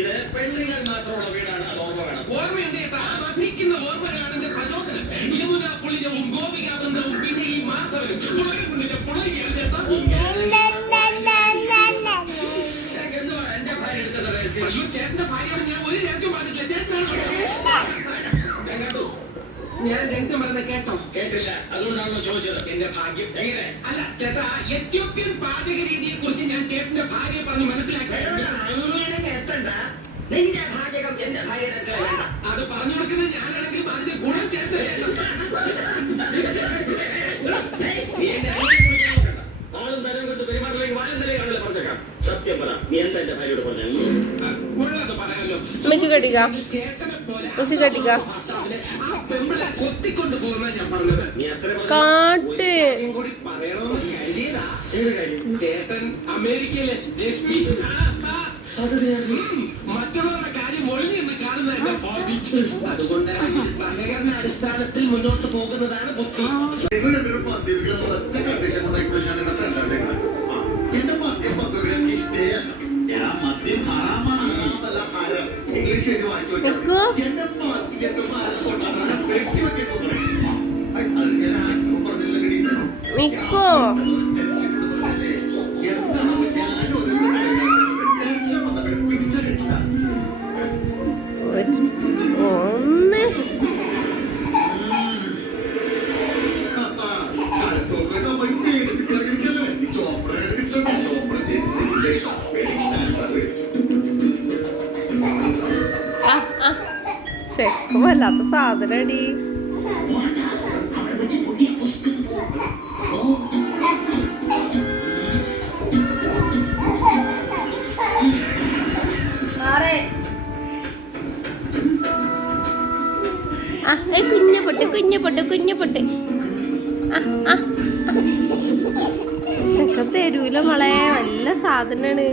ഇത് പെണ്ണുങ്ങൾ മാത്രമുള്ള വീടാണ്. അത് ഓർമ്മ വേണം. ഓർമ്മയുണ്ട് കേട്ടോ. ആ വധിക്കുന്ന ഓർമ്മയാണ് എന്റെ പ്രചോദനം. യമുന പുളിഞ്ഞവും ഗോപികാബന്ധവും പിന്നെ ഈ മാധവനും പുളകിന്റെ പുളകിയാണ് ചേട്ടാ. എന്തുവാണ് എന്റെ ഭാര്യ എടുത്തത് രഹസ്യം? അയ്യോ, ചേട്ടന്റെ ഭാര്യയോട് ഞാൻ ഒരു രഹസ്യം പറഞ്ഞില്ല. ഞാൻ രഹസ്യം പറഞ്ഞത് കേട്ടോ? കേട്ടില്ല. അതുകൊണ്ടാണല്ലോ ചോദിച്ചത്. എന്റെ ഭാഗ്യം. എങ്ങനെ? അല്ല ചേട്ടാ, എത്യോപ്യൻ പാചക രീതിയെ കുറിച്ച് ഞാൻ ചേട്ടന്റെ ഭാര്യയെ പറഞ്ഞ് മനസ്സിലാക്കി. അങ്ങനെ എത്തണ്ട. നിന്റെ പാചകം എന്റെ ഭാര്യയുടെ അടുത്ത് വേണ്ട. അത് പറഞ്ഞു കൊടുക്കുന്നത് ഞാനാണെങ്കിലും അതിന്റെ ഗുണം ചേട്ടൻ. നീ എന്റെ ഭാര്യയെ കുറിച്ച് നോക്കണ്ട. ആളും തരം കൊണ്ട് പെരുമാറില്ലെങ്കിൽ വാലും തലയാണല്ലോ പറഞ്ഞേക്കാം. സത്യം പറ, നീ എന്താ എന്റെ ഭാര്യയോട് പറഞ്ഞു? ഉള്ളത് പറയാമല്ലോ. ചേട്ടനെ പോലെ ആ പെമ്പിളെ കൊത്തിക്കൊണ്ട് പോകുന്ന ഞാൻ പറഞ്ഞത്. നീ അത്ര കാട്ട് കൂടി പറയണമെന്ന് കരുതിയതാ. ഏത് കാര്യം? ചേട്ടൻ അമേരിക്കയിലെ രശ്മി മറ്റുള്ളവരുടെ കാര്യം ഒളിഞ്ഞു എന്ന് കാണുന്ന എന്റെ ഹോബി. അതുകൊണ്ട് സഹകരണ അടിസ്ഥാനത്തിൽ മുന്നോട്ട് പോകുന്നതാണ് ബുദ്ധി. മിക്കോ ഒന്ന് ചെക്ക് വല്ലാത്ത സാധനടി. കുഞ്ഞു പൊട്ട് ചെക്ക തരൂല മോളെ. നല്ല സാധനാണ്.